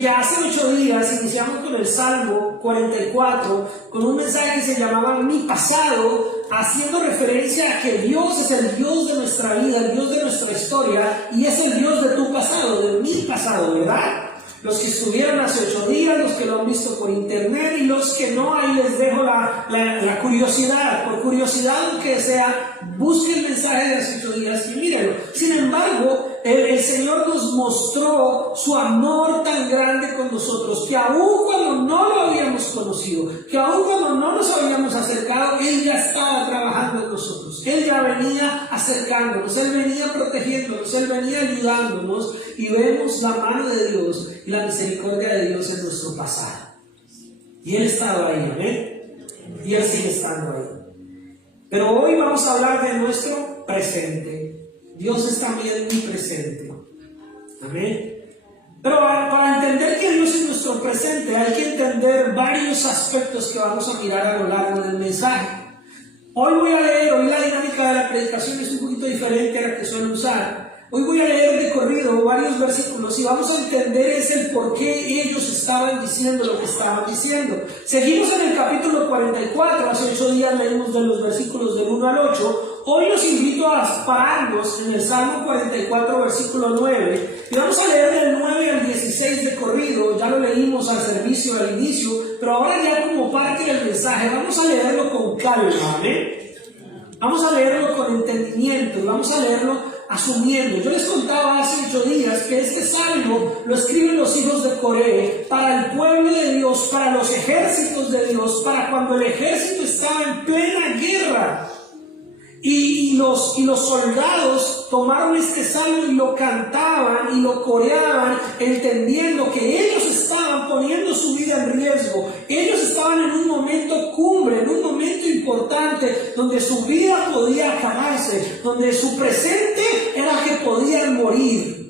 Ya hace 8 días iniciamos con el Salmo 44, con un mensaje que se llamaba Mi Pasado, haciendo referencia a que Dios es el Dios de nuestra vida, el Dios de nuestra historia, y es el Dios de tu pasado, de mi pasado, ¿verdad? Los que estuvieron hace 8 días, los que lo han visto por internet y los que no, ahí les dejo la curiosidad. Por curiosidad, aunque sea, busquen el mensaje de hace 8 días y mírenlo. Sin embargo, el Señor nos mostró su amor tan grande con nosotros, que aun cuando no lo habíamos conocido, que aun cuando no nos habíamos acercado, Él ya estaba trabajando en nosotros. Él ya venía acercándonos, Él venía protegiéndonos, Él venía ayudándonos, y vemos la mano de Dios y la misericordia de Dios en nuestro pasado. Y Él estaba ahí, ¿amén? Y Él sigue estando ahí. Pero hoy vamos a hablar de nuestro presente. Dios es también mi presente. Amén. Pero para entender que Dios es nuestro presente, hay que entender varios aspectos que vamos a mirar a lo largo del mensaje. Hoy voy a leer, hoy la dinámica de la predicación es un poquito diferente a la que suelo usar. Hoy voy a leer de corrido varios versículos y vamos a entender el por qué ellos estaban diciendo lo que estaban diciendo. Seguimos en el capítulo 44, hace 8 días leímos de los versículos del 1 al 8. Hoy los invito a pararnos en el Salmo 44, versículo 9, y vamos a leer del 9 al 16 de corrido. Ya lo leímos al servicio al inicio, pero ahora ya como parte del mensaje vamos a leerlo con calma, ¿amén? Vamos a leerlo con entendimiento y vamos a leerlo asumiendo. Yo les contaba hace 8 días que este salmo lo escriben los hijos de Coré para el pueblo de Dios, para los ejércitos de Dios, para cuando el ejército estaba en plena guerra. Y los soldados tomaron este salmo y lo cantaban y lo coreaban, entendiendo que ellos estaban poniendo su vida en riesgo. Ellos estaban en un momento cumbre, en un momento importante, donde su vida podía acabarse, donde su presente era que podían morir.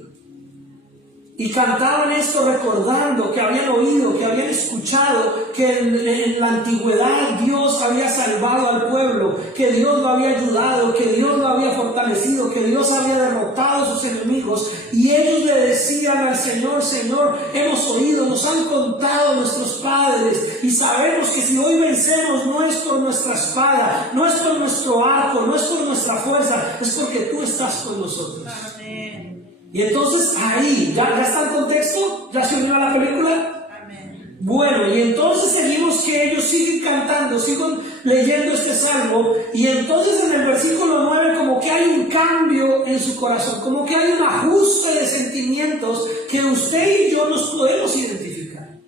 Y cantaban esto recordando que habían oído, que habían escuchado que en la antigüedad Dios había salvado al pueblo, que Dios lo había ayudado, que Dios lo había fortalecido, que Dios había derrotado a sus enemigos. Y ellos le decían al Señor: Señor, hemos oído, nos han contado nuestros padres, y sabemos que si hoy vencemos no es por nuestra espada, no es por nuestro arco, no es por nuestra fuerza, es porque tú estás con nosotros. Amén. Y entonces ahí, ¿ya está el contexto? ¿Ya se unió a la película? Amén. Bueno, y entonces seguimos que ellos siguen cantando, siguen leyendo este salmo, y entonces en el versículo 9 como que hay un cambio en su corazón, como que hay un ajuste de sentimientos que usted y yo nos podemos identificar.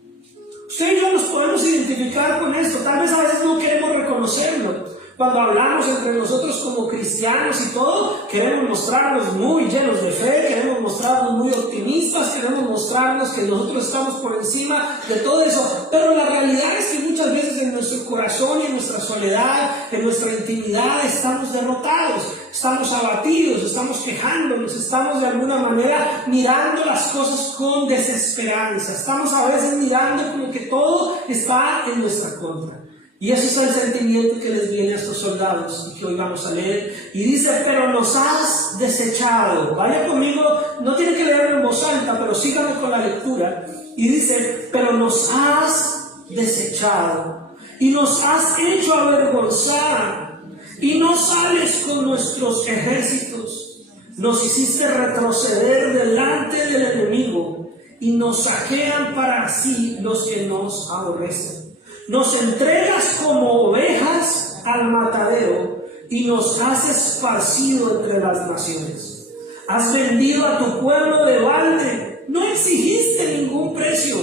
Usted y yo nos podemos identificar con esto. Tal vez a veces no queremos reconocerlo. Cuando hablamos entre nosotros como cristianos y todo, queremos mostrarnos muy llenos de fe, queremos mostrarnos muy optimistas, queremos mostrarnos que nosotros estamos por encima de todo eso. Pero la realidad es que muchas veces en nuestro corazón y en nuestra soledad, en nuestra intimidad, estamos derrotados, estamos abatidos, estamos quejándonos, estamos de alguna manera mirando las cosas con desesperanza. Estamos a veces mirando como que todo está en nuestra contra. Y ese es el sentimiento que les viene a estos soldados y que hoy vamos a leer. Y dice: pero nos has desechado. Vaya conmigo, no tiene que leerlo en voz alta, pero síganme con la lectura. Y dice: pero nos has desechado y nos has hecho avergonzar, y no sales con nuestros ejércitos. Nos hiciste retroceder delante del enemigo, y nos saquean para sí los que nos aborrecen. Nos entregas como ovejas al matadero, y nos has esparcido entre las naciones. Has vendido a tu pueblo de balde, no exigiste ningún precio.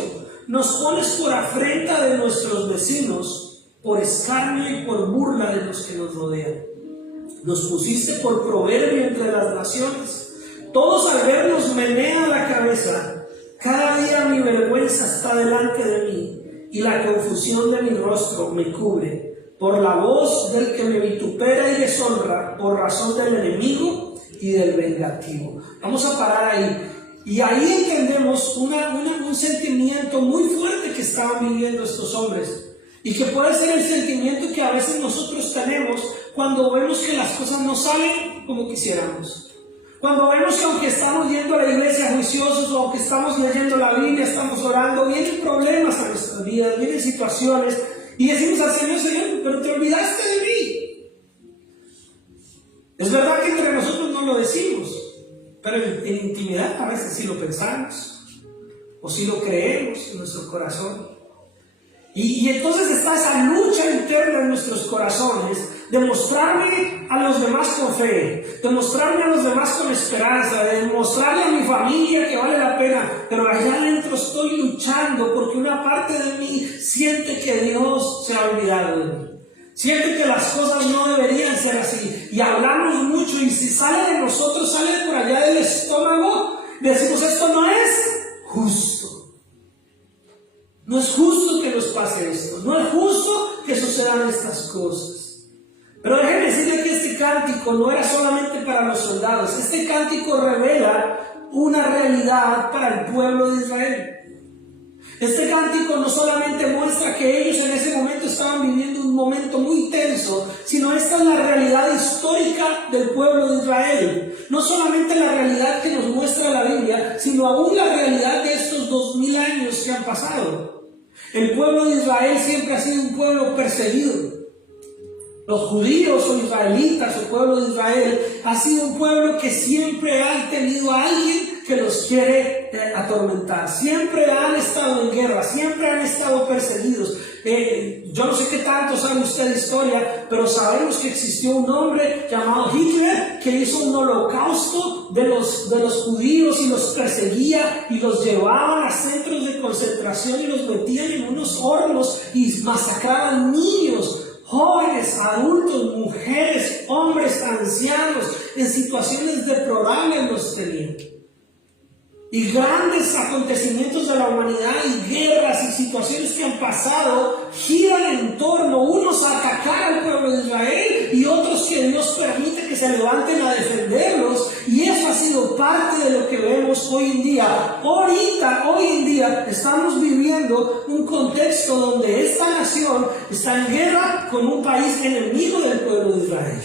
Nos pones por afrenta de nuestros vecinos, por escarnio y por burla de los que nos rodean. Nos pusiste por proverbio entre las naciones. Todos al vernos menean la cabeza. Cada día mi vergüenza está delante de mí, y la confusión de mi rostro me cubre, por la voz del que me vitupera y deshonra, por razón del enemigo y del vengativo. Vamos a parar ahí. Y ahí entendemos un sentimiento muy fuerte que estaban viviendo estos hombres, y que puede ser el sentimiento que a veces nosotros tenemos cuando vemos que las cosas no salen como quisiéramos, Cuando vemos que aunque estamos yendo a la iglesia juiciosos, o aunque estamos leyendo la Biblia, estamos orando, vienen problemas a nuestras vidas, vienen situaciones, y decimos al Señor, Señor, pero te olvidaste de mí. Es verdad que entre nosotros no lo decimos, pero en intimidad a veces sí lo pensamos, o sí lo creemos en nuestro corazón. Y entonces está esa lucha interna en nuestros corazones de mostrarme a los demás con fe, de mostrarme a los demás con esperanza, de mostrarle a mi familia que vale la pena, pero allá adentro estoy luchando porque una parte de mí siente que Dios se ha olvidado de mí. Siente que las cosas no deberían ser así. Y hablamos mucho, y si sale de nosotros, sale por allá del estómago, decimos, esto no es justo. No es justo que nos pase esto. No es justo que sucedan estas cosas. Pero déjenme decirle que este cántico no era solamente para los soldados. Este cántico revela una realidad para el pueblo de Israel. Este cántico no solamente muestra que ellos en ese momento estaban viviendo un momento muy tenso, sino esta es la realidad histórica del pueblo de Israel. No solamente la realidad que nos muestra la Biblia, sino aún la realidad de estos 2000 años que han pasado. El pueblo de Israel siempre ha sido un pueblo perseguido. Los judíos o israelitas, el pueblo de Israel, ha sido un pueblo que siempre ha tenido a alguien que los quiere atormentar. Siempre han estado en guerra, siempre han estado perseguidos. Yo no sé qué tanto sabe usted de historia, pero sabemos que existió un hombre llamado Hitler que hizo un holocausto de los judíos y los perseguía y los llevaban a centros de concentración y los metían en unos hornos y masacraban niños, jóvenes, adultos, mujeres, hombres, ancianos, en situaciones deplorables los tenían. Y grandes acontecimientos de la humanidad y guerras y situaciones que han pasado giran en torno, unos a atacar al pueblo de Israel y otros que Dios permite que se levanten a defenderlos, y eso ha sido parte de lo que vemos hoy en día. Hoy en día estamos viviendo un contexto donde esta nación está en guerra con un país enemigo del pueblo de Israel.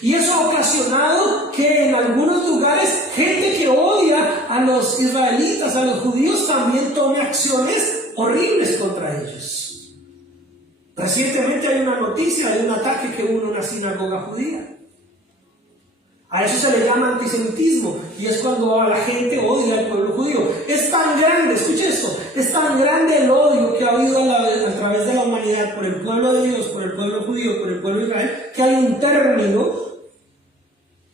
Y eso ha ocasionado que en algunos lugares gente que odia a los israelitas, a los judíos, también tome acciones horribles contra ellos. Recientemente hay una noticia de un ataque que hubo en una sinagoga judía. A eso se le llama antisemitismo, y es cuando la gente odia al pueblo judío. Es tan grande, escuche esto, es tan grande el odio que ha habido a través de la humanidad por el pueblo de Dios, por el pueblo judío, por el pueblo de Israel, que hay un término,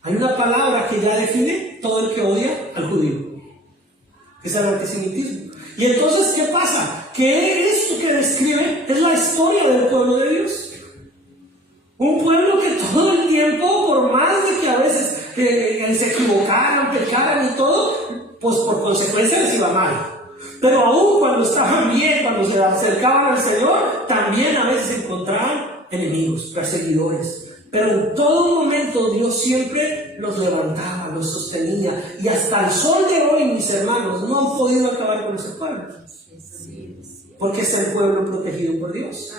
hay una palabra que ya define todo el que odia al judío, que es el antisemitismo. Y entonces, ¿qué pasa? Que esto que describe es la historia del pueblo de Dios. Un pueblo que todo el tiempo, por más de que a veces se equivocaran, pecaran y todo, pues por consecuencia les iba mal. Pero aún cuando estaban bien, cuando se acercaban al Señor, también a veces encontraban enemigos, perseguidores. Pero en todo momento Dios siempre los levantaba, los sostenía. Y hasta el sol de hoy, mis hermanos, no han podido acabar con ese pueblo. Porque es el pueblo protegido por Dios.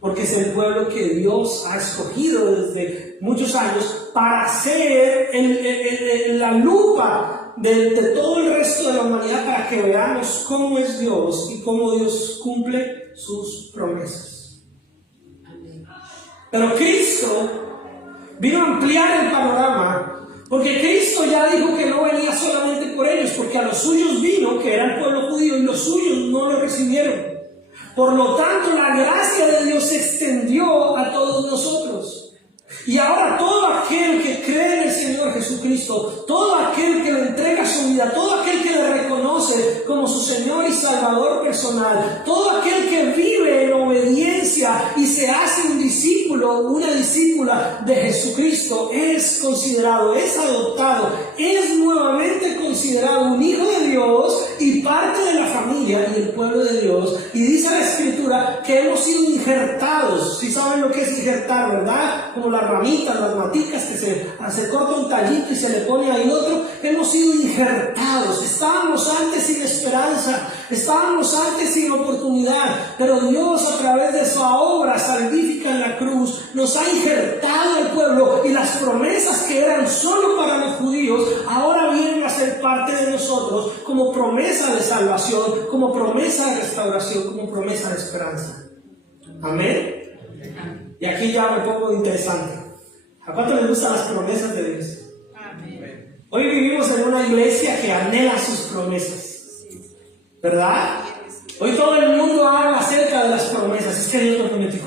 Porque es el pueblo que Dios ha escogido desde muchos años para ser la lupa de todo el resto de la humanidad, para que veamos cómo es Dios y cómo Dios cumple sus promesas. Pero Cristo vino a ampliar el panorama, porque Cristo ya dijo que no venía solamente por ellos, porque a los suyos vino, que era el pueblo judío, y los suyos no lo recibieron. Por lo tanto, la gracia de Dios se extendió a todos nosotros. Y ahora todo aquel que cree en el Señor Jesucristo, todo aquel que le entrega su vida, todo aquel que le reconoce como su Señor y Salvador personal, todo aquel que vive en obediencia y se hace un discípulo, una discípula de Jesucristo, es considerado, es adoptado, es nuevamente considerado un hijo de Dios y parte de la familia y del pueblo de Dios. Y dice la Escritura que hemos sido injertados. ¿Sí saben lo que es injertar, verdad? como las ramitas, las maticas que se corta un tallito y se le pone ahí otro. Hemos sido injertados. Estábamos antes sin esperanza, estábamos antes sin oportunidad, pero Dios, a través de su obra salvífica en la cruz, nos ha injertado al pueblo, y las promesas que eran solo para los judíos ahora vienen a ser parte de nosotros como promesa de salvación, como promesa de restauración, como promesa de esperanza. Amén. Y aquí ya me pongo interesante. ¿A cuánto les gustan las promesas de Dios? Amén. Hoy vivimos en una iglesia que anhela sus promesas, ¿verdad? Hoy todo el mundo habla acerca de las promesas. Es que Dios lo prometió.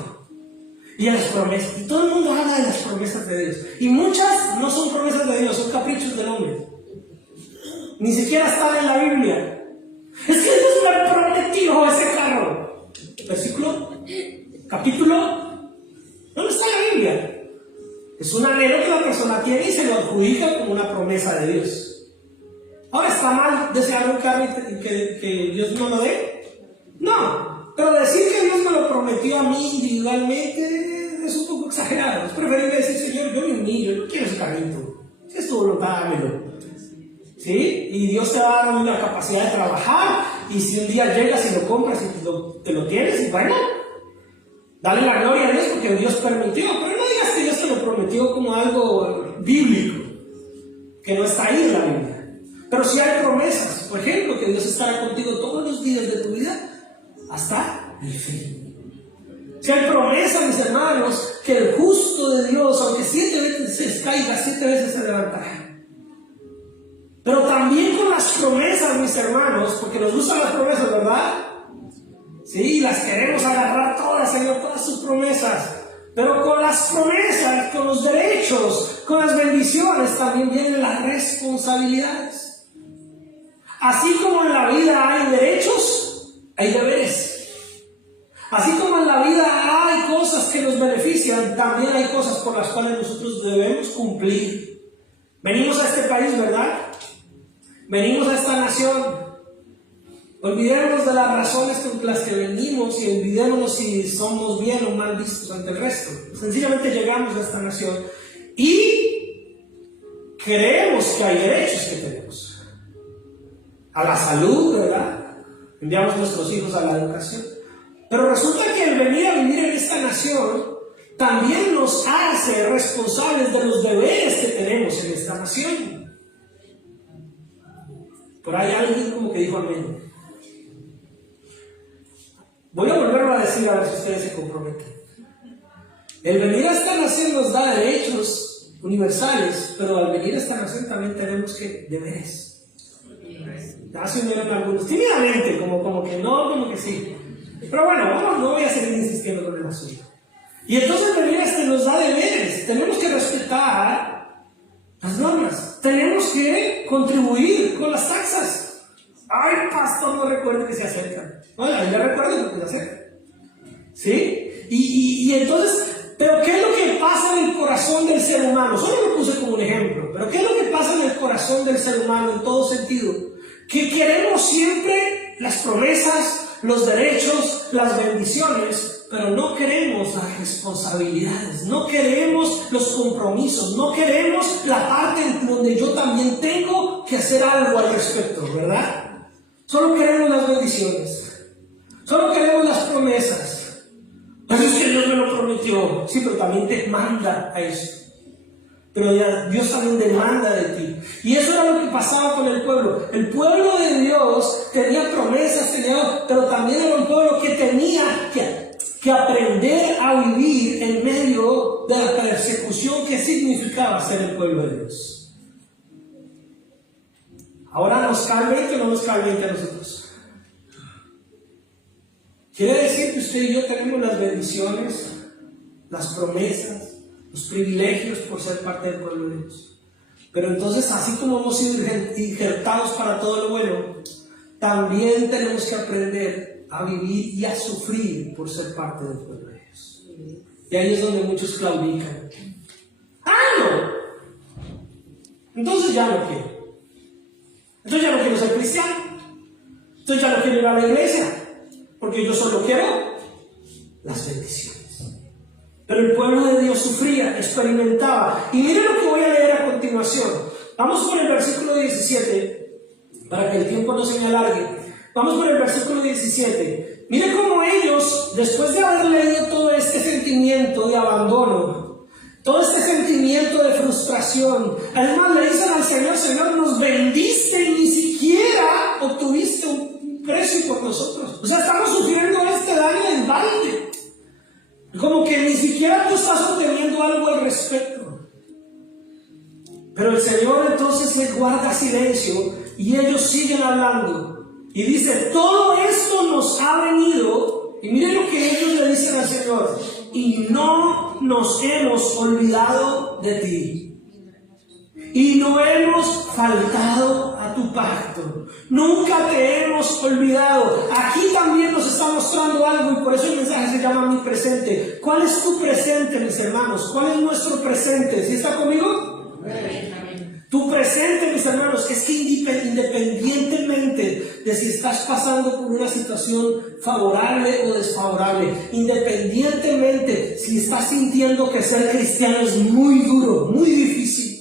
Y las promesas. Y todo el mundo habla de las promesas de Dios. Y muchas no son promesas de Dios, son caprichos del hombre. Ni siquiera están en la Biblia. Es que Dios me prometió ese carro. Versículo, capítulo. ¿Dónde está la Biblia? Es un anhelo que la persona tiene y se lo adjudica como una promesa de Dios. Ahora, ¿está mal desear un carro y que Dios no lo dé? No, pero decir que Dios me lo prometió a mí individualmente es un poco exagerado. Es preferible decir, Señor, yo me humillo, yo no quiero ese carrito. Si es tu voluntad, dámelo. ¿Sí? Y Dios te va a dar la capacidad de trabajar, y si un día llegas y lo compras y te lo tienes, y bueno, dale la gloria a Dios porque Dios permitió. Pero no digas que Dios te lo prometió como algo bíblico, que no está ahí en la Biblia. Pero sí hay promesas. Por ejemplo, que Dios estará contigo todos los días de tu vida hasta el fin. Si hay promesas, mis hermanos, que el justo de Dios, aunque 7 veces se caiga, 7 veces se levantará. Pero también con las promesas, mis hermanos, porque nos gustan las promesas, ¿verdad? Sí, las queremos agarrar todas, Señor, todas sus promesas. Pero con las promesas, con los derechos, con las bendiciones, también vienen las responsabilidades. Así como en la vida hay derechos, hay deberes. Así como en la vida hay cosas que nos benefician, también hay cosas por las cuales nosotros debemos cumplir. Venimos a este país, ¿verdad? Venimos a esta nación. Olvidémonos de las razones con las que venimos y olvidémonos si somos bien o mal vistos ante el resto. Sencillamente llegamos a esta nación y creemos que hay derechos que tenemos. A la salud, ¿verdad? Enviamos nuestros hijos a la educación. Pero resulta que el venir a vivir en esta nación también nos hace responsables de los deberes que tenemos en esta nación. Por ahí alguien como que dijo amén. Voy a volverlo a decir a ver si ustedes se comprometen. El venir a esta nación nos da derechos universales, pero al venir a esta nación también tenemos que deberes. Ya se unieron algunos tímidamente, como que no, como que sí. Pero bueno, no voy a seguir insistiendo con el asunto. Y entonces venir a este nos da deberes. Tenemos que respetar las normas. Tenemos que contribuir con las taxas. Ay, pastor, no recuerde que se acercan. Bueno, ya recuerdo porque se acercan. ¿Sí? Y entonces, ¿pero qué es lo que pasa en el corazón del ser humano? Solo lo puse como un ejemplo. ¿Pero qué es lo que pasa en el corazón del ser humano en todo sentido? Que queremos siempre las promesas, los derechos, las bendiciones, pero no queremos las responsabilidades, no queremos los compromisos, no queremos la parte en donde yo también tengo que hacer algo al respecto, ¿verdad? Solo queremos las bendiciones, solo queremos las promesas. Así es que Dios me lo prometió, sí, pero también te manda a eso. Pero Dios también demanda de ti. Y eso era lo que pasaba con el pueblo. El pueblo de Dios tenía promesas, pero también era un pueblo que tenía que aprender a vivir en medio de la persecución que significaba ser el pueblo de Dios. Ahora nos cae el 20 o no nos cae el 20 a nosotros. Quiere decir que usted y yo tenemos las bendiciones, las promesas, los privilegios por ser parte del pueblo de Dios. Pero entonces, así como hemos sido injertados para todo lo bueno, también tenemos que aprender a vivir y a sufrir por ser parte del pueblo de Dios. Y ahí es donde muchos claudican. ¡Ah, no! Entonces ya no quiero. Entonces ya no quiero ser cristiano. Entonces ya no quiero ir a la iglesia. Porque yo solo quiero las bendiciones. Pero el pueblo de Dios sufría, experimentaba. Y miren lo que voy a leer a continuación. Vamos por el versículo 17, para que el tiempo no se me alargue. Vamos por el versículo 17. Miren cómo ellos, después de haber leído todo este sentimiento de abandono, todo este sentimiento de frustración, además le dicen al Señor: Señor, nos vendiste y ni siquiera obtuviste un precio por nosotros. O sea, estamos sufriendo este daño en balde. Como que ni siquiera tú estás obteniendo algo al respecto. Pero el Señor entonces le guarda silencio y ellos siguen hablando. Y dice: todo esto nos ha venido. Y miren lo que ellos le dicen al Señor: y no nos hemos olvidado de ti. Y no hemos faltado a tu pacto. Nunca te hemos olvidado. Aquí también nos está mostrando algo, y por eso el mensaje se llama Mi Presente. ¿Cuál es tu presente, mis hermanos? ¿Cuál es nuestro presente? ¿Sí está conmigo? Tu presente, mis hermanos, es que independientemente de si estás pasando por una situación favorable o desfavorable, independientemente si estás sintiendo que ser cristiano es muy duro, muy difícil,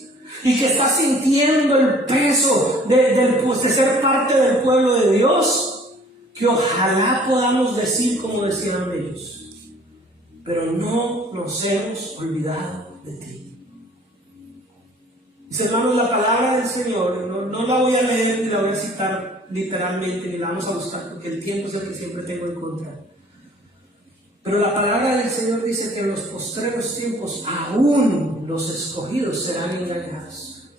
y que estás sintiendo el peso de ser parte del pueblo de Dios, que ojalá podamos decir como decían ellos: pero no nos hemos olvidado de ti. Mis hermanos, la palabra del Señor, no la voy a leer ni la voy a citar literalmente, ni la vamos a buscar, porque el tiempo es el que siempre tengo en contra. Pero la palabra del Señor dice que en los postreros tiempos aún los escogidos serán engañados.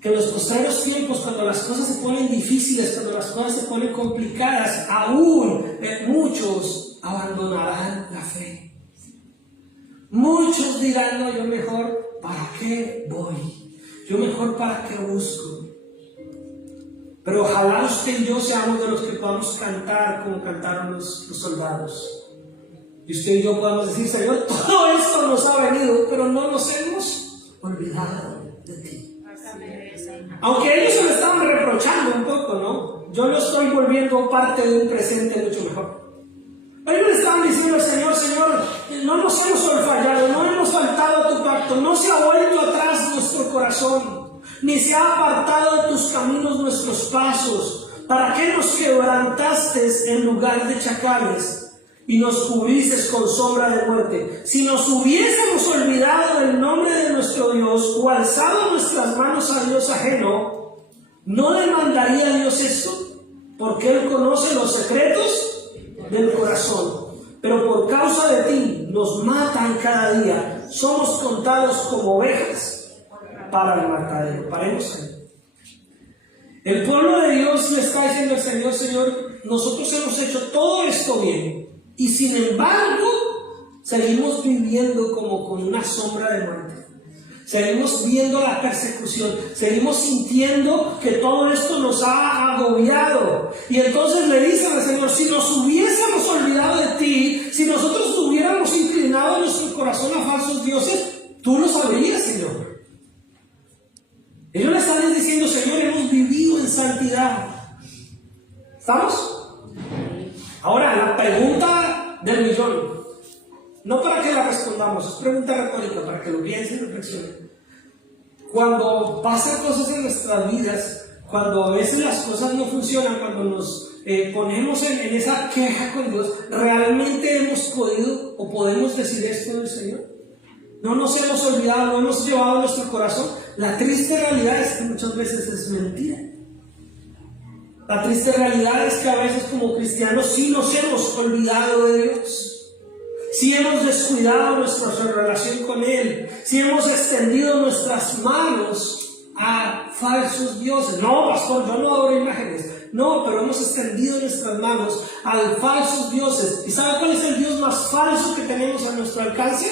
Que en los postreros tiempos, cuando las cosas se ponen difíciles, cuando las cosas se ponen complicadas, aún muchos abandonarán la fe. Muchos dirán: no, yo mejor, ¿para qué voy? Yo mejor, ¿para qué busco? Pero ojalá usted y yo seamos de los que podamos cantar como cantaron los soldados. Y usted y yo podamos decir: Señor, todo esto nos ha venido, pero no nos hemos olvidado de ti. Aunque ellos se lo estaban reprochando un poco, ¿no? Yo lo estoy volviendo parte de un presente mucho mejor. Ellos le estaban diciendo al Señor: Señor, no nos hemos fallado, no hemos faltado a tu pacto, no se ha vuelto atrás nuestro corazón, ni se ha apartado de tus caminos nuestros pasos. ¿Para qué nos quebrantaste en lugar de chacales y nos cubriste con sombra de muerte? Si nos hubiésemos olvidado del nombre de nuestro Dios o alzado nuestras manos a Dios ajeno, ¿no demandaría a Dios esto? Porque Él conoce los secretos del corazón. Pero por causa de ti nos matan cada día. Somos contados como ovejas para el matadero. Paremos ahí. El pueblo de Dios le está diciendo al Señor: Señor, nosotros hemos hecho todo esto bien, y sin embargo seguimos viviendo como con una sombra de muerte. Seguimos viendo la persecución, seguimos sintiendo que todo esto nos ha agobiado. Y entonces le dicen al Señor: si nos hubiésemos olvidado de ti, si nosotros hubiéramos inclinado nuestro corazón a falsos dioses, tú lo sabrías, Señor. Ellos le están diciendo: Señor, hemos vivido en santidad. ¿Estamos? Ahora, la pregunta del millón, no para que la respondamos, es pregunta retórica, para que lo piensen y reflexionen. Cuando pasan cosas en nuestras vidas, cuando a veces las cosas no funcionan, cuando nos ponemos en esa queja con Dios, ¿realmente hemos podido o podemos decir esto del Señor? No nos hemos olvidado, no hemos llevado nuestro corazón. La triste realidad es que muchas veces es mentira. La triste realidad es que a veces como cristianos sí nos hemos olvidado de Dios. Si hemos descuidado nuestra relación con Él, si hemos extendido nuestras manos a falsos dioses. No, pastor, yo no adoro imágenes. No, pero hemos extendido nuestras manos a falsos dioses. ¿Y sabe cuál es el Dios más falso que tenemos a nuestro alcance?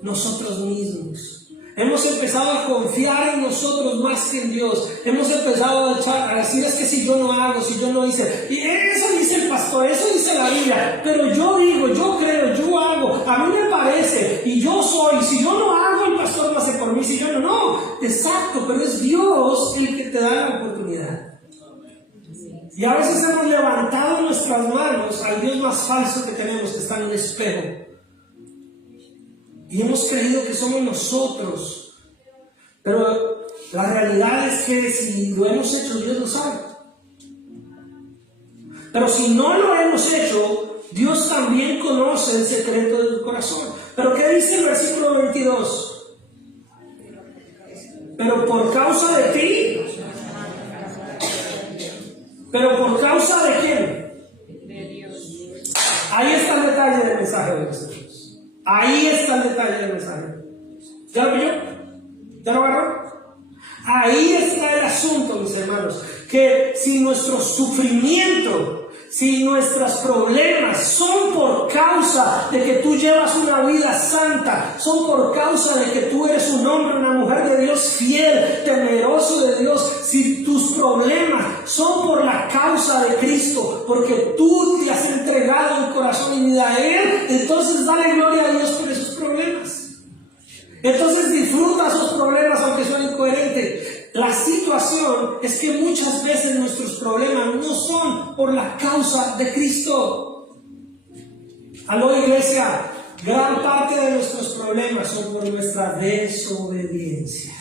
Nosotros mismos. Hemos empezado a confiar en nosotros más que en Dios. Hemos empezado a decir: es que si yo no hago, si yo no hice. Y eso dice el pastor, eso dice la Biblia. Pero yo digo, yo creo, yo hago. A mí me parece, y yo soy. Si yo no hago, el pastor lo hace por mí. Si yo no, no. Exacto, pero es Dios el que te da la oportunidad. Y a veces hemos levantado nuestras manos al Dios más falso que tenemos, que está en un espejo. y hemos creído que somos nosotros, pero la realidad es que si lo hemos hecho, Dios lo sabe. Pero si no lo hemos hecho, Dios también conoce el secreto de tu corazón. Pero ¿qué dice el versículo 22? Pero por causa de ti. ¿Pero por causa de quién? De Dios. Ahí está el detalle del mensaje de nosotros. Ahí está el detalle del mensaje. ¿Ya lo vio? ¿Ya lo agarró? Ahí está el asunto, mis hermanos. Que si nuestro sufrimiento, si nuestros problemas son por causa de que tú llevas una vida santa, son por causa de que tú eres un hombre, una mujer de Dios fiel, temeroso de Dios, si tus problemas son por la causa de Cristo, porque tú te has entregado el corazón y vida a Él, entonces dale gloria a Dios por esos problemas. Entonces disfruta esos problemas aunque suenen incoherentes. La situación es que muchas veces nuestros problemas no son por la causa de Cristo. Aló, iglesia, gran parte de nuestros problemas son por nuestra desobediencia.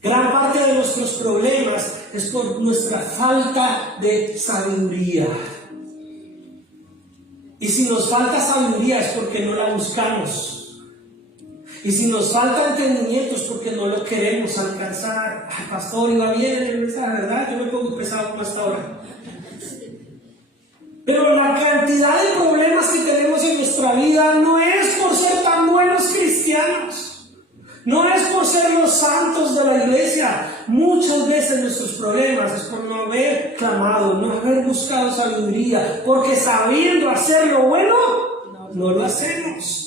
Gran parte de nuestros problemas es por nuestra falta de sabiduría. Y si nos falta sabiduría es porque no la buscamos. Y si nos falta entendimiento es porque no lo queremos alcanzar. Ay, pastor, iba bien en el mensaje, ¿verdad? Yo me pongo pesado como hasta ahora. Pero la cantidad de problemas que tenemos en nuestra vida no es por ser tan buenos cristianos. No es por ser los santos de la iglesia. Muchas veces nuestros problemas es por no haber clamado, no haber buscado sabiduría. Porque sabiendo hacer lo bueno, no lo hacemos.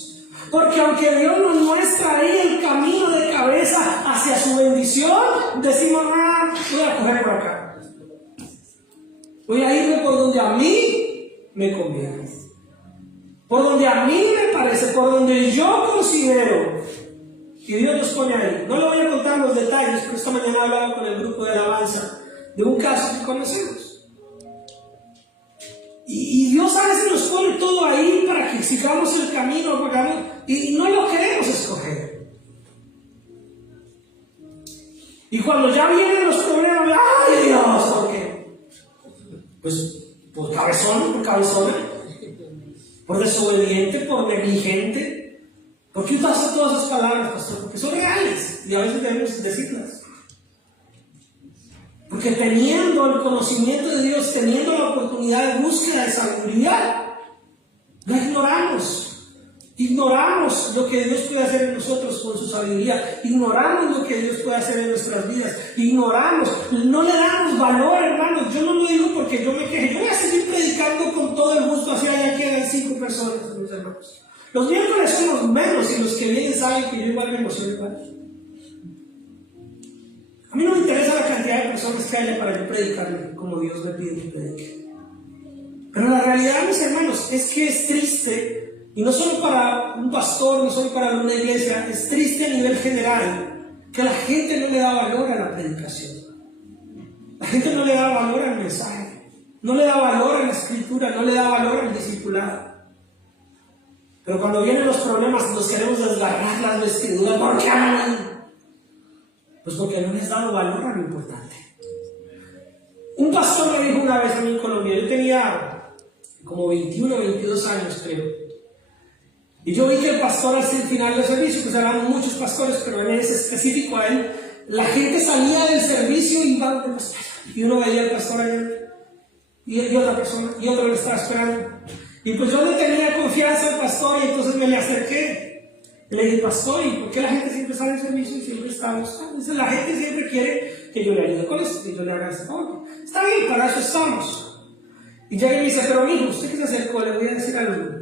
Porque aunque Dios nos muestra ahí el camino de cabeza hacia su bendición, decimos, voy a coger por acá. Voy a irme por donde a mí me conviene. Por donde a mí me parece, por donde yo considero. Y Dios nos pone ahí. No le voy a contar los detalles, pero esta mañana hablaba con el grupo de alabanza de un caso que conocemos. Y Dios a veces nos pone todo ahí para que sigamos el camino, y no lo queremos escoger. Y cuando ya vienen los problemas, ¡ay Dios! ¿Por qué? Pues por cabezón, por cabezona, por desobediente, por negligente. ¿Por qué usas todas esas palabras, pastor? Porque son reales y a veces debemos decirlas. Porque teniendo el conocimiento de Dios, teniendo la oportunidad de búsqueda de sabiduría, la ignoramos. Ignoramos lo que Dios puede hacer en nosotros con su sabiduría. Ignoramos lo que Dios puede hacer en nuestras vidas. Ignoramos. No le damos valor, hermanos. Yo no lo digo porque yo me queje. Yo voy a seguir predicando con todo el gusto. Así allá quedan 5 personas, mis hermanos. Los miércoles son los menos y los que vienen saben que yo igual me emociono igual. A mí no me interesa la cantidad de personas que haya para yo predicarle como Dios me pide que predique. Pero la realidad, mis hermanos, es que es triste. Y no solo para un pastor, no solo para una iglesia, es triste a nivel general que la gente no le da valor a la predicación. La gente no le da valor al mensaje, no le da valor a la escritura, no le da valor al discipulado. Pero cuando vienen los problemas nos queremos desgarrar las vestiduras. ¿Por qué a mí? Pues porque no les has dado valor a lo importante. Un pastor me dijo una vez a mí en Colombia, yo tenía como 21 o 22 años creo. Y yo vi que el pastor al final del servicio, pues eran muchos pastores, pero en ese específico a él, la gente salía del servicio y uno veía al pastor allá, y otra persona, y otro lo estaba esperando. Y pues yo le tenía confianza al pastor y entonces me le acerqué. Y le dije, pastor, ¿y por qué la gente siempre sale del servicio y siempre está buscando? Dice, la gente siempre quiere que yo le ayude con esto, que yo le haga este favor. Está bien, para eso estamos. Y ya me dice, pero mijo, usted que se acercó, le voy a decir algo.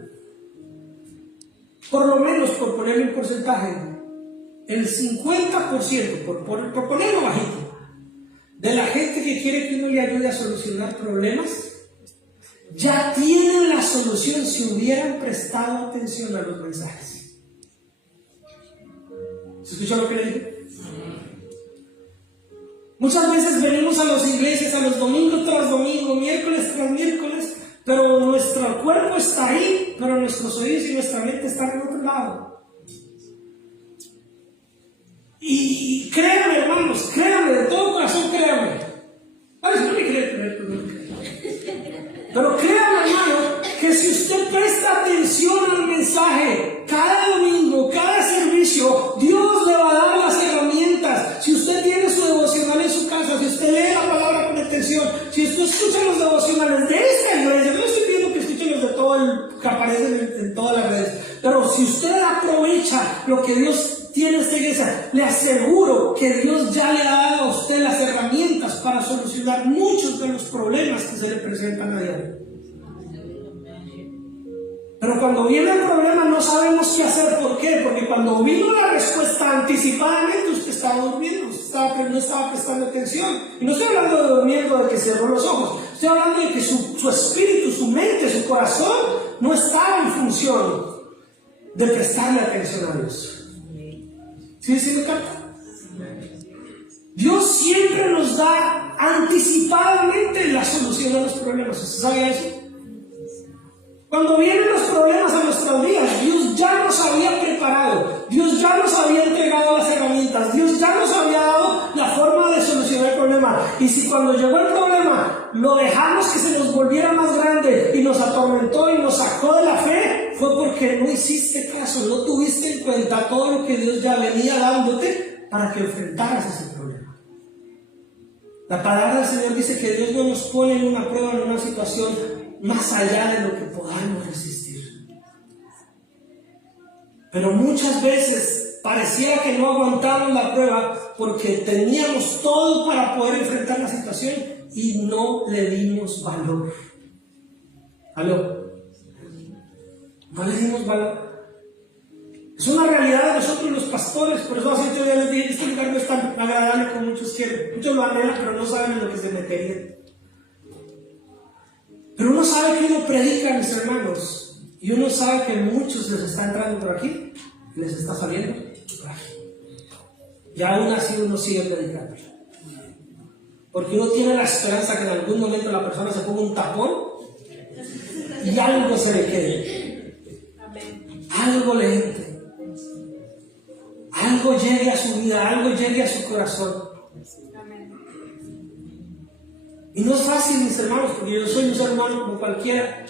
Por lo menos, por ponerle un porcentaje, el 50%, por ponerlo bajito, de la gente que quiere que uno le ayude a solucionar problemas, ya tienen la solución si hubieran prestado atención a los mensajes. ¿Se escuchó lo que le dije? Muchas veces venimos a las iglesias, a los domingos tras domingo, miércoles tras miércoles, pero nuestro cuerpo está ahí, pero nuestros oídos y nuestra mente están en otro lado. Y créanme, hermanos, créanme, de todo corazón, créanme. A ver, si no me creen, no me creen. Pero créanme, hermano, que si usted presta atención al mensaje, cada domingo, cada servicio, Dios le va a dar las herramientas. Si usted tiene su devocional en su casa, si usted lee la palabra con atención, si usted escucha los devocionales de esta iglesia, no estoy pidiendo que escuchen los de todo el que aparecen en todas las redes, pero si usted aprovecha lo que Dios tiene en esta iglesia, le aseguro que Dios ya le ha dado a usted las herramientas para solucionar muchos de los problemas que se le presentan a diario. Pero cuando viene el problema no sabemos qué hacer. ¿Por qué? Porque cuando vino la respuesta anticipadamente, usted estaba durmiendo, no estaba prestando atención. Y no estoy hablando de durmiendo, de que cerró los ojos. Estoy hablando de que su espíritu, su mente, su corazón no estaba en función de prestarle atención a Dios. ¿Sí me capta? Dios siempre nos da anticipadamente la solución a los problemas. ¿Usted sabía eso? Cuando vienen los problemas a nuestras vidas, Dios ya nos había preparado, Dios ya nos había entregado las herramientas, Dios ya nos había dado la forma de solucionar el problema. Y si cuando llegó el problema lo dejamos que se nos volviera más grande y nos atormentó y nos sacó de la fe, fue porque no hiciste caso, no tuviste en cuenta todo lo que Dios ya venía dándote para que enfrentaras ese problema. La palabra del Señor dice que Dios no nos pone en una prueba, en una situación más allá de lo que podamos resistir. Pero muchas veces pareciera que no aguantamos la prueba porque teníamos todo para poder enfrentar la situación y no le dimos valor. ¿Aló? No le dimos valor. Es una realidad de nosotros los pastores. Por eso hace 8 días les dije, este lugar no es tan agradable como muchos quieren. Muchos lo anhelan, pero no saben en lo que se meterían. Pero uno sabe que uno predica, mis hermanos, y uno sabe que muchos les está entrando por aquí, les está saliendo por aquí. Y aún así uno sigue predicando. Porque uno tiene la esperanza que en algún momento la persona se ponga un tapón y algo se le quede. Algo le entre. Algo llegue a su vida, algo llegue a su corazón. Y no es fácil, mis hermanos, porque yo soy un ser humano como cualquiera.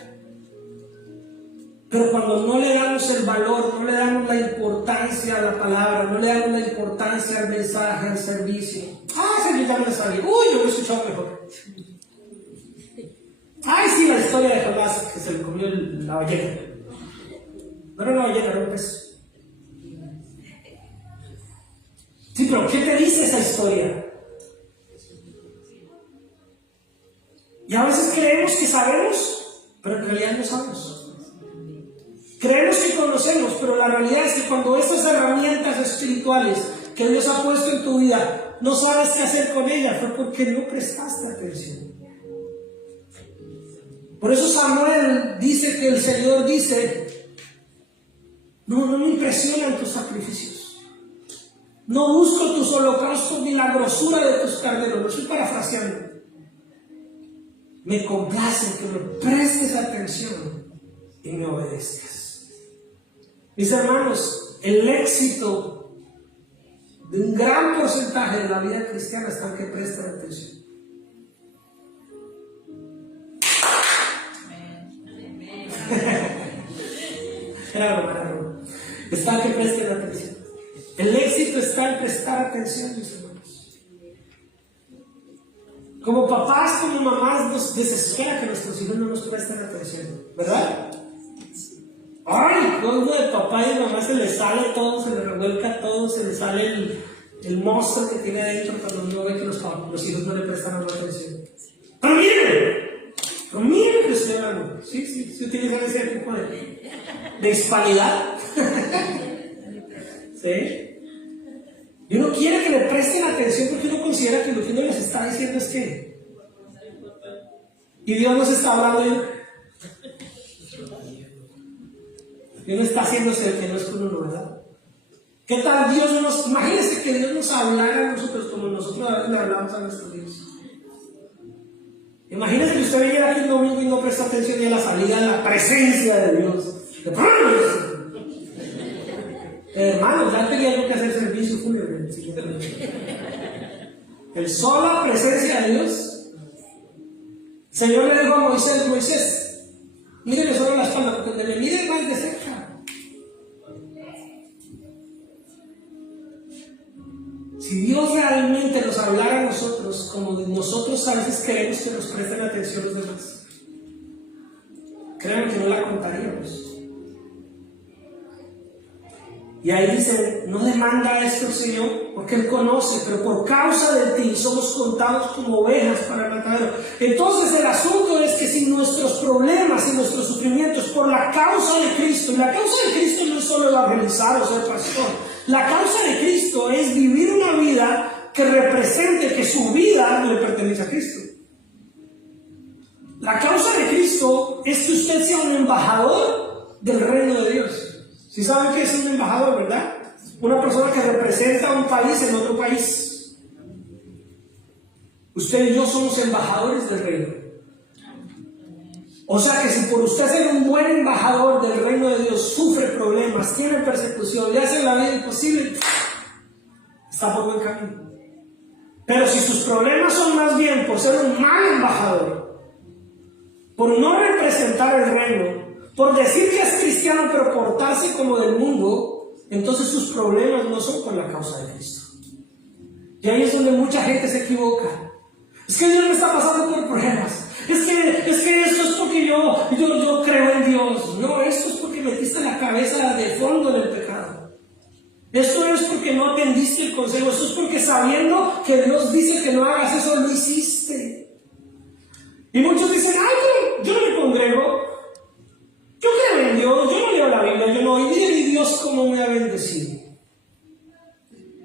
Pero cuando no le damos el valor, no le damos la importancia a la palabra, no le damos la importancia al mensaje, al servicio. Ese ya me salió. Uy, yo lo he escuchado mejor. Ay, sí, la historia de Jonás, que se le comió la ballena. No era una ballena, era un pez. Sí, pero ¿qué te dice esa historia? Y a veces creemos que sabemos, pero en realidad no sabemos. Creemos que conocemos, pero la realidad es que cuando estas herramientas espirituales que Dios ha puesto en tu vida, no sabes qué hacer con ellas, fue porque no prestaste atención. Por eso Samuel dice que el Señor dice, no me impresionan tus sacrificios. No busco tus holocaustos ni la grosura de tus carneros. Lo estoy parafraseando. Me complace que me prestes atención y me obedezcas. Mis hermanos, el éxito de un gran porcentaje de la vida cristiana está en que prestan atención. Está en que presten atención. El éxito está en prestar atención, mis hermanos. Como papás, como mamás, nos desespera que nuestros hijos no nos presten atención, ¿verdad? Ay, cuando de papá y de mamá se les sale todo, se les revuelca todo, se les sale el monstruo que tiene adentro cuando uno ve que los hijos no le prestan atención. Pero miren que estoy hablando. Sí, se utilizan ese tipo de hispanidad. ¿Sí? Y uno quiere que le presten atención porque uno considera que lo que uno les está diciendo es que... Y Dios nos está hablando y uno está haciéndose el que no es con uno, ¿verdad? ¿Qué tal Dios nos... Imagínense que Dios nos hablara a nosotros como nosotros a veces le hablamos a nuestro Dios. Imagínense que usted viniera aquí un domingo y no presta atención ni a la salida de la presencia de Dios. Hermanos, ya tenía yo que hacer servicio. fúnebre. El sola presencia de Dios. El Señor le dijo a Moisés: Moisés, mírele solo la espalda, porque le mire más de cerca. Si Dios realmente nos hablara a nosotros, como nosotros a veces queremos que nos presten atención los demás, créanme que no la contaríamos. Y ahí dice: no demanda esto el Señor, porque Él conoce, pero por causa de ti somos contados como ovejas para el matadero. Entonces el asunto es que si nuestros problemas y nuestros sufrimientos por la causa de Cristo, y la causa de Cristo no es solo evangelizar o ser pastor, la causa de Cristo es vivir una vida que represente que su vida le pertenece a Cristo. La causa de Cristo es que usted sea un embajador del reino de Dios. Si saben qué es un embajador, ¿verdad? Una persona que representa a un país en otro país. Usted y yo somos embajadores del reino. O sea que si por usted ser un buen embajador del reino de Dios sufre problemas, tiene persecución, le hacen la vida imposible, está por buen camino. Pero si sus problemas son más bien por ser un mal embajador, por no representar el reino, por decir que es cristiano pero portarse como del mundo, entonces sus problemas no son por la causa de Cristo. Y ahí es donde mucha gente se equivoca. Es que Dios me está pasando por problemas. Es que esto es porque yo creo en Dios. No, esto es porque metiste la cabeza de fondo en el pecado. Esto es porque no atendiste el consejo. Esto es porque sabiendo que Dios dice que no hagas eso, lo hiciste. Y muchos dicen: ay, pero yo no me congrego. Yo creo en Dios, yo no leo la Biblia, yo no. Y mire mi Dios cómo me ha bendecido.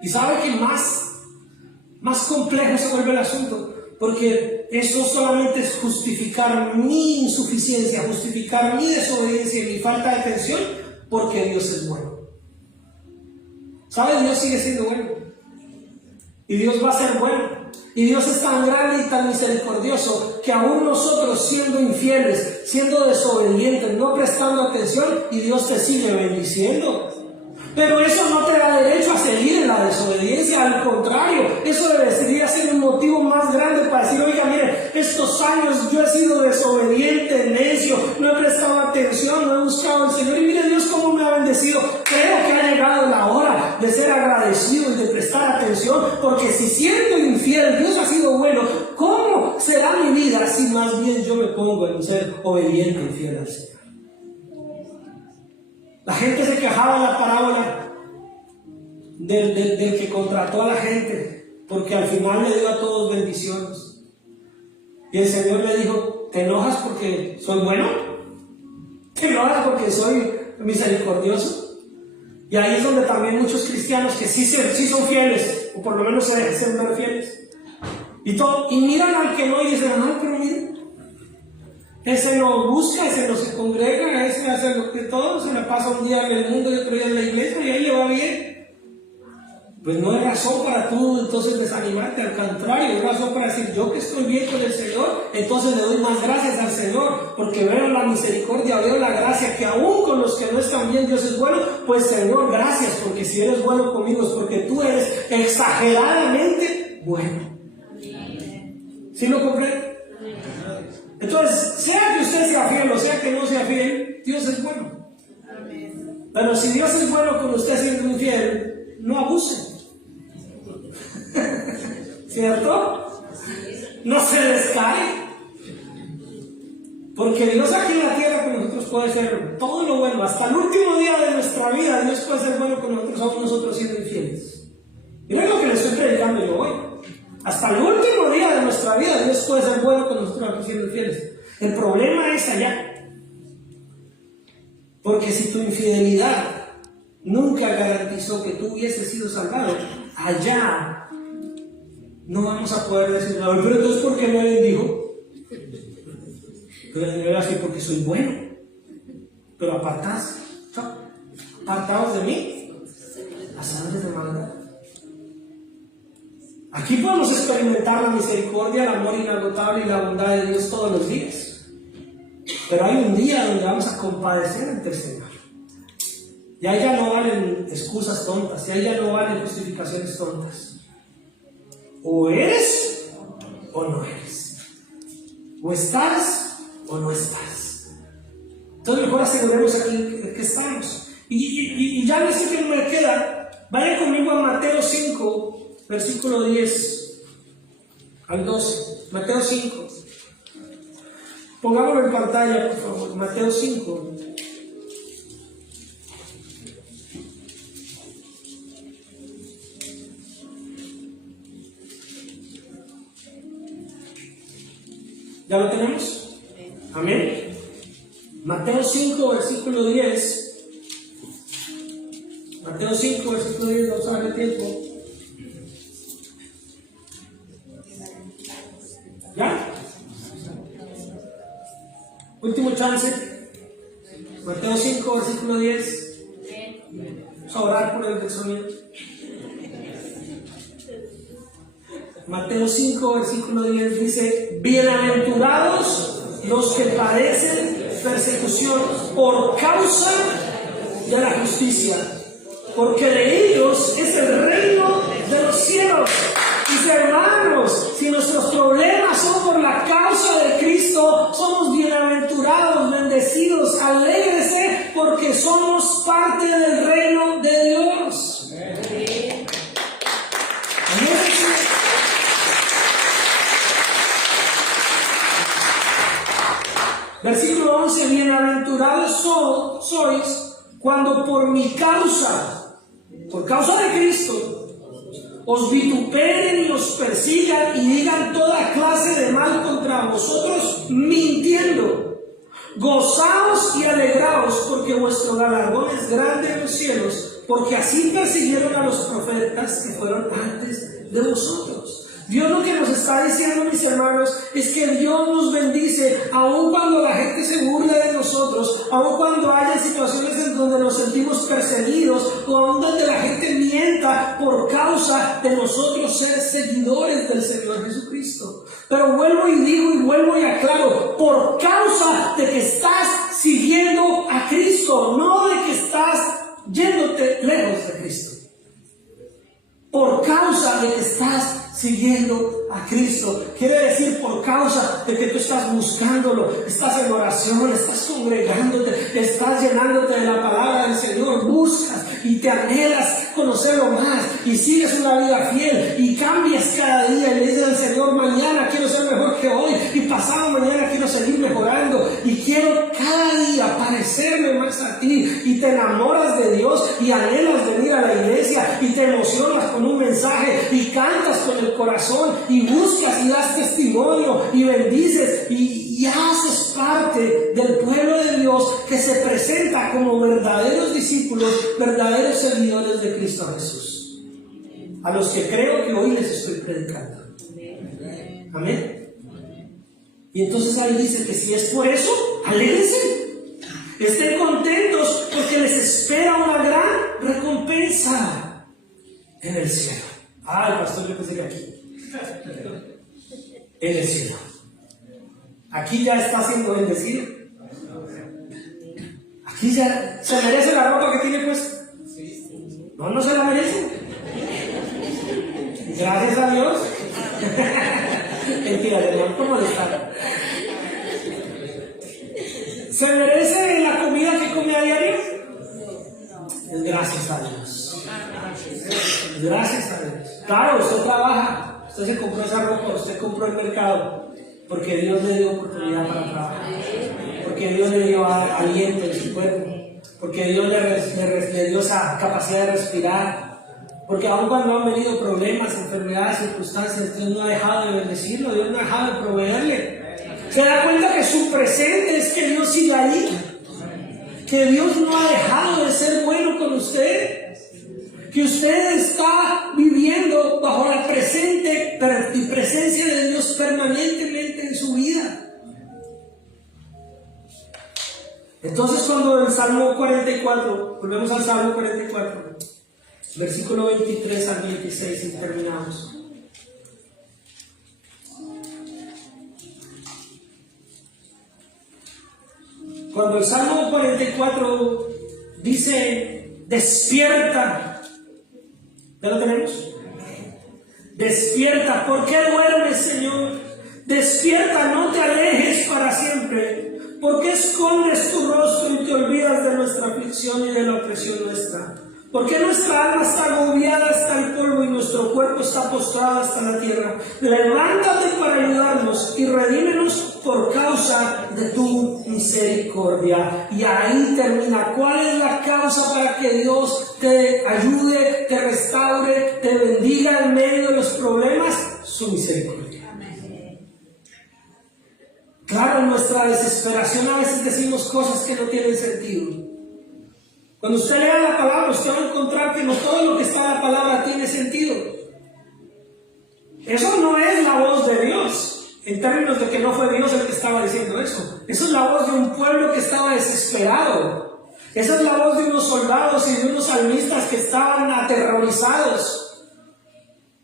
Y sabe que más complejo se vuelve el asunto. Porque eso solamente es justificar mi insuficiencia, justificar mi desobediencia y mi falta de atención, porque Dios es bueno. ¿Sabe? Dios sigue siendo bueno. Y Dios va a ser bueno. Y Dios es tan grande y tan misericordioso que aún nosotros siendo infieles, siendo desobedientes, no prestando atención, y Dios te sigue bendiciendo. Pero eso no te da derecho a seguir en la desobediencia, al contrario, eso debería ser un motivo más grande para decir: oiga, mire, estos años yo he sido desobediente, necio, no he prestado atención, no he buscado al Señor, y mire Dios cómo me ha bendecido. Creo que ha llegado la hora de ser agradecido y de prestar atención, porque si siendo infiel Dios ha sido bueno, ¿cómo será mi vida si más bien yo me pongo en ser obediente y fiel al Señor? La gente se quejaba en la parábola del que contrató a la gente, porque al final le dio a todos bendiciones. Y el Señor le dijo: ¿te enojas porque soy bueno? ¿Te enojas porque soy misericordioso? Y ahí es donde también muchos cristianos que sí son fieles, o por lo menos se dejan ver fieles, y miran al que no y dicen: ay, pero miren, ese no busca, ese no se congrega, ese hace lo que todo, se le pasa un día en el mundo y otro día en la iglesia y ahí le va bien. Pues no hay razón para tú entonces desanimarte, al contrario, hay razón para decir: yo que estoy bien con el Señor, entonces le doy más gracias al Señor, porque veo la misericordia, veo la gracia, que aún con los que no están bien Dios es bueno. Pues Señor, gracias, porque si eres bueno conmigo es porque tú eres exageradamente bueno. ¿Sí lo comprende? Entonces, sea que usted sea fiel o sea que no sea fiel, Dios es bueno. Pero si Dios es bueno con usted siendo infiel, no abuse. ¿Cierto? No se descae. Porque Dios aquí en la tierra con nosotros puede ser todo lo bueno. Hasta el último día de nuestra vida Dios puede ser bueno con nosotros, aún nosotros siendo infieles. Y no es lo que le estoy predicando yo hoy. Hasta el último día de nuestra vida Dios puede ser bueno con nosotros siendo infieles. El problema es allá. Porque si tu infidelidad nunca garantizó que tú hubieses sido salvado, allá no vamos a poder decir: pero entonces ¿por qué me bendijo? Pero era así: porque soy bueno. Pero apartados de mí, hacedores de maldad. Aquí podemos experimentar la misericordia, el amor inagotable y la bondad de Dios todos los días. Pero hay un día donde vamos a compadecer ante el Señor. Y ahí ya no valen excusas tontas, y ahí ya no valen justificaciones tontas. O eres o no eres. O estás o no estás. Entonces mejor aseguremos aquí que estamos. Y ya no sé qué me queda. Vayan conmigo a Mateo 5, versículo 10 al 12. Mateo 5. Pongámoslo en pantalla, por favor. Mateo 5. ¿Ya lo tenemos? Amén. Mateo 5, versículo 10. Mateo 5, versículo 10, vamos a darle tiempo. ¿Ya? Último chance. Mateo 5, versículo 10. Vamos a orar por el sonido. Mateo 5, versículo 10 dice: bienaventurados los que padecen persecución por causa de la justicia, porque de ellos es el reino de los cielos. Mis hermanos, si nuestros problemas son por la causa de Cristo, somos bienaventurados, bendecidos, alégrese, porque somos parte del reino de Dios. Amén. Versículo 11: bienaventurados sois cuando por mi causa, por causa de Cristo, os vituperen y os persigan y digan toda clase de mal contra vosotros, mintiendo. Gozaos y alegraos, porque vuestro galardón es grande en los cielos, porque así persiguieron a los profetas que fueron antes de vosotros. Dios lo que nos está diciendo, mis hermanos, es que Dios nos bendice aun cuando la gente se burla de nosotros, aun cuando haya situaciones en donde nos sentimos perseguidos, o aun donde la gente mienta por causa de nosotros ser seguidores del Señor Jesucristo. Pero vuelvo y digo y vuelvo y aclaro: por causa de que estás siguiendo a Cristo, no de que estás yéndote lejos de Cristo. Por causa de que estás siguiendo a Cristo. Quiere decir por causa de que tú estás buscándolo, estás en oración, estás congregándote, estás llenándote de la palabra del Señor, buscas y te anhelas conocerlo más y sigues una vida fiel y cambias cada día y le dices al Señor: mañana quiero ser mejor que hoy, y pasado mañana quiero seguir mejorando y quiero cada día parecerme más a ti, y te enamoras de Dios y anhelas venir a la iglesia y te emocionas con un mensaje y cantas con el corazón y buscas y das testimonio y bendices y haces parte del pueblo de Dios que se presenta como verdaderos discípulos, verdaderos seguidores de Cristo Jesús, a los que creo que hoy les estoy predicando. Amén. Y entonces ahí dice que si es por eso, alégrense, estén contentos, porque les espera una gran recompensa en el cielo. Ah, el pastor, yo pensé que aquí. En el cielo. Aquí ya está siendo bendecido. Aquí ya se merece la ropa que tiene puesta. No, no se la merece. Gracias a Dios. Mentira, hermano, ¿cómo está? ¿Se merece la comida que come a diario? Es gracias a Dios. Gracias a Dios. Claro, usted trabaja, usted se compró esa ropa, usted compró el mercado, porque Dios le dio oportunidad para trabajar, porque Dios le dio aliento en su cuerpo, porque Dios le dio esa capacidad de respirar, porque aun cuando han venido problemas, enfermedades, circunstancias, Dios no ha dejado de bendecirlo, Dios no ha dejado de proveerle. Se da cuenta que su presente es que Dios sigue ahí, que Dios no ha dejado de ser bueno con usted, que usted está viviendo bajo la presente y presencia de Dios permanentemente en su vida. Entonces, cuando el Salmo 44, volvemos al Salmo 44, versículo 23 al 26 y terminamos. Cuando el Salmo 44 dice: Despierta. ¿Ya lo tenemos? Despierta. ¿Por qué duermes, Señor? Despierta, no te alejes para siempre. ¿Por qué escondes tu rostro y te olvidas de nuestra aflicción y de la opresión nuestra? ¿Por qué nuestra alma está agobiada hasta el polvo y nuestro cuerpo está postrado hasta la tierra? Levántate para ayudarnos y redímenos por causa de tu misericordia. Y ahí termina. ¿Cuál es la causa para que Dios te ayude, te restaure, te bendiga en medio de los problemas? Su misericordia. Claro, en nuestra desesperación a veces decimos cosas que no tienen sentido. Cuando usted lea la palabra, usted va a encontrar que no todo lo que está en la palabra tiene sentido. Eso no es la voz de Dios, en términos de que no fue Dios el que estaba diciendo eso. Eso es la voz de un pueblo que estaba desesperado. Esa es la voz de unos soldados y de unos salmistas que estaban aterrorizados.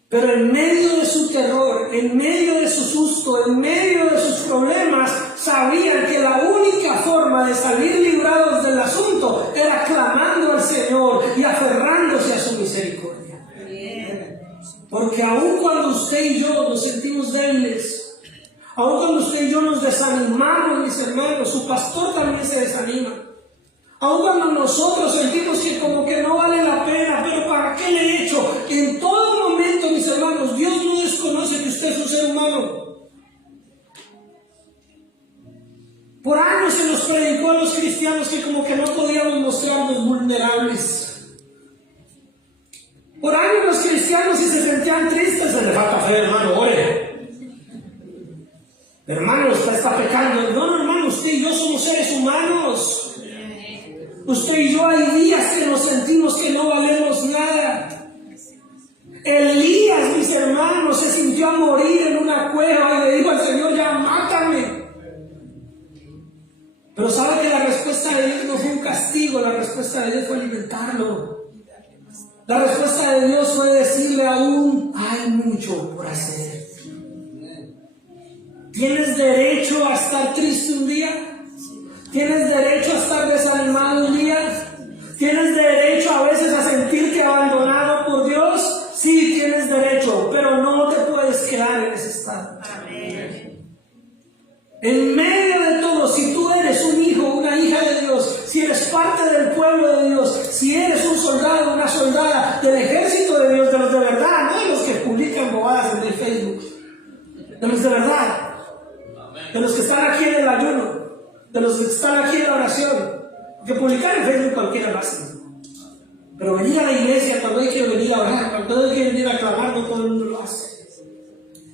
Pero en medio de su terror, en medio de su susto, en medio de sus problemas, sabían que la única forma de salir librados del asunto era clamando al Señor y aferrándose a su misericordia. Porque aun cuando usted y yo nos sentimos débiles, aun cuando usted y yo nos desanimamos, mis hermanos, su pastor también se desanima. Aun cuando nosotros sentimos que como que no vale la pena, pero ¿para qué le he hecho? En todo momento, mis hermanos, Dios no desconoce que usted es un ser humano. Por años se nos predicó a los cristianos que como que no podíamos mostrarnos vulnerables. Por años los cristianos, si se sentían tristes, se le falta fe, hermano, ore. Hermano, usted está pecando. No, hermano, usted y yo somos seres humanos. Usted y yo hay días que nos sentimos que no valemos nada. Elías, mis hermanos, se sintió a morir en una cueva y le dijo al Señor, ya mátame. Pero sabe que la respuesta de Dios no fue un castigo, la respuesta de Dios fue alimentarlo. La respuesta de Dios fue decirle, aún hay mucho por hacer. ¿Tienes derecho a estar triste un día? ¿Tienes derecho a estar desanimado un día? ¿Tienes derecho a veces a sentirte abandonado por Dios? Sí, tienes derecho, pero no te puedes quedar en ese estado. Amén. En medio de todo, si tú eres un hijo, una hija de Dios, si eres parte del pueblo de Dios, si eres un soldado, una soldada del ejército de Dios, de los de verdad, no de los que publican bobadas en el Facebook, de los de verdad, de los que están aquí en el ayuno, de los que están aquí en la oración, que publicar en Facebook cualquiera lo hace. Pero venir a la iglesia cuando hay que venir a orar, cuando hay que venir a clamar, no todo el mundo lo hace.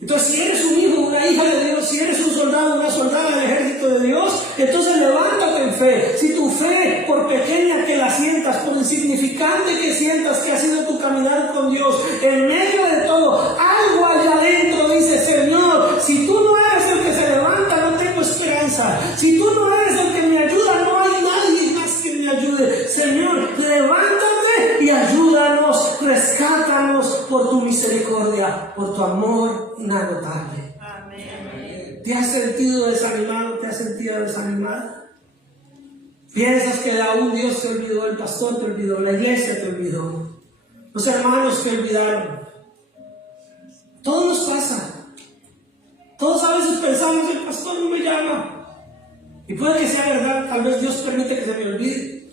Entonces, si eres un hijo, una hija de Dios, si eres un soldado, una soldada del ejército de Dios, entonces levántate en fe. Si tu fe, por pequeña que la sientas, por insignificante que sientas que ha sido tu caminar con Dios, en medio de todo, algo allá adentro dice, Señor, si tú no eres el que se levanta, no tengo esperanza. Si tú no eres el que me ayuda, no hay nadie más que me ayude. Señor, levántate y ayúdanos, rescátanos por tu misericordia, por tu amor inagotable. Amén. ¿Te has sentido desanimado? ¿Te has sentido desanimada? ¿Piensas que aún Dios te olvidó, el pastor te olvidó, la iglesia te olvidó, los hermanos te olvidaron? Todo nos pasa. Todos a veces pensamos, el pastor no me llama. Y puede que sea verdad, tal vez Dios permite que se me olvide,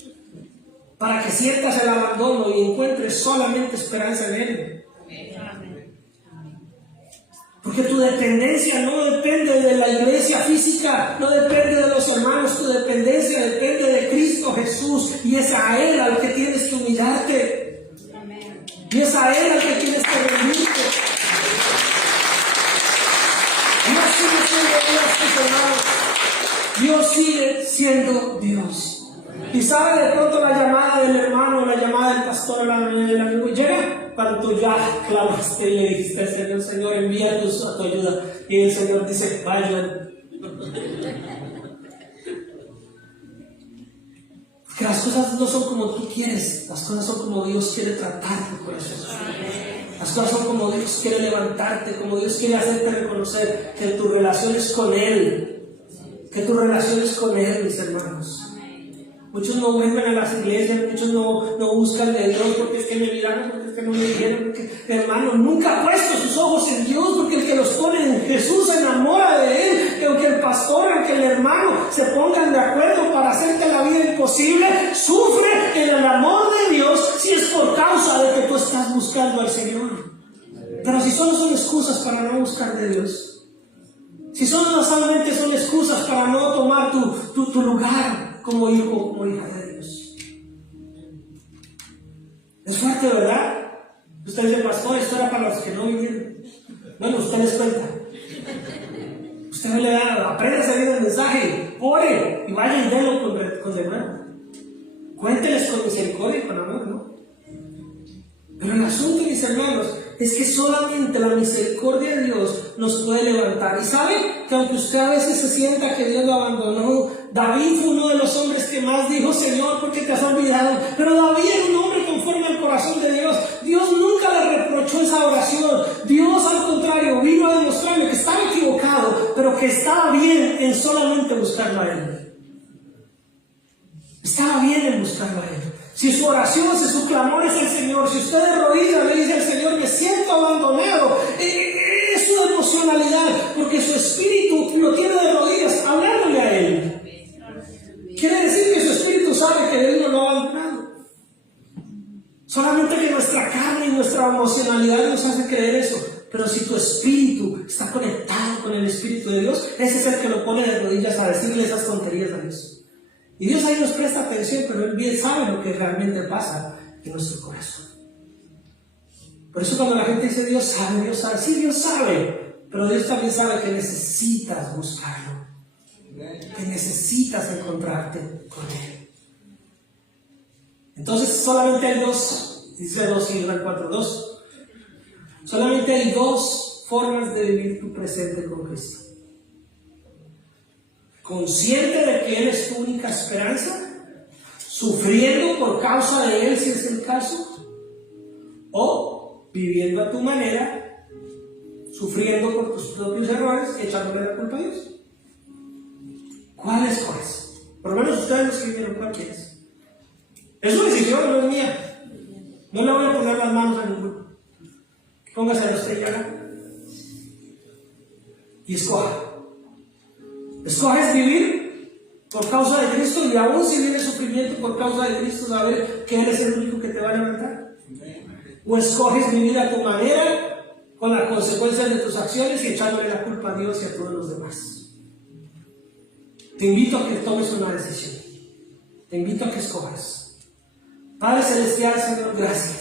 para que sientas el abandono y encuentres solamente esperanza en Él. Porque tu dependencia no depende de la iglesia física, no depende de los hermanos, tu dependencia depende de Cristo Jesús, y es a Él al que tienes que humillarte. Y es a Él al que tienes que rendirte. Dios sigue siendo Dios. Y sabe de pronto la llamada del hermano, la llamada del pastor, del amigo, llega cuando tú ya clamaste y le dijiste al Señor, Señor, envía a tu ayuda. Y el Señor dice, vayan. Que las cosas no son como tú quieres, las cosas son como Dios quiere tratarte por eso. Las cosas son como Dios quiere levantarte, como Dios quiere hacerte reconocer que tu relación es con Él. Que tu relación es con Él, mis hermanos. Muchos no vuelven a las iglesias, muchos no buscan de Dios porque es que me miraron, porque es que no me dijeron, porque, hermano, nunca ha puesto sus ojos en Dios, porque el que los pone en Jesús se enamora de Él. Que aunque el pastor, aunque el hermano se pongan de acuerdo para hacerte la vida imposible, sufre en el amor de Dios si es por causa de que tú estás buscando al Señor. Pero si solo son excusas para no buscar de Dios, si solo solamente son excusas para no tomar tu lugar como hijo, como hija de Dios. Es fuerte, ¿verdad? Usted dice, pastor, esto era para los que no vinieron. Bueno, usted les cuenta. Usted le da, apréndase bien el mensaje, ore y vaya y délo con de nuevo. Cuénteles con misericordia y con amor, ¿no? Pero el asunto, mis hermanos, es que solamente la misericordia de Dios nos puede levantar. Y sabe que aunque usted a veces se sienta que Dios lo abandonó, David fue uno de los hombres que más dijo, Señor, ¿por qué te has olvidado? Pero David era un hombre conforme al corazón de Dios. Dios nunca le reprochó esa oración. Dios, al contrario, vino a demostrarle que estaba equivocado, pero que estaba bien en solamente buscarlo a Él. Estaba bien en buscarlo a Él. Si su oración, si su clamor es el Señor, si usted de rodillas le dice al Señor, me siento abandonado, es su emocionalidad, porque su espíritu lo tiene de rodillas hablándole a Él. Quiere decir que su espíritu sabe que Él no lo ha abandonado. Solamente que nuestra carne y nuestra emocionalidad nos hace creer eso. Pero si tu espíritu está conectado con el Espíritu de Dios, ese es el que lo pone de rodillas a decirle esas tonterías a Dios. Y Dios ahí nos presta atención, pero Él bien sabe lo que realmente pasa en nuestro corazón. Por eso cuando la gente dice Dios sabe, sí, Dios sabe, pero Dios también sabe que necesitas buscarlo, que necesitas encontrarte con Él. Entonces solamente hay dos, dice 2 y 4, solamente hay dos formas de vivir tu presente con Cristo. Consciente de que Él es tu única esperanza, sufriendo por causa de Él si es el caso, o viviendo a tu manera, sufriendo por tus propios errores, echándole la culpa a Dios. ¿Cuál escoges? Por lo menos ustedes lo escribieron, ¿cuál quieres? Es su decisión, no es mía. No le voy a poner las manos a ninguno. Póngase a usted y haga. Y escoja. Escoges vivir por causa de Cristo, y aún si viene sufrimiento por causa de Cristo, saber que Él es el único que te va a levantar. O escoges vivir a tu manera, con las consecuencias de tus acciones, y echándole la culpa a Dios y a todos los demás. Te invito a que tomes una decisión. Te invito a que escojas. Padre Celestial, Señor, gracias.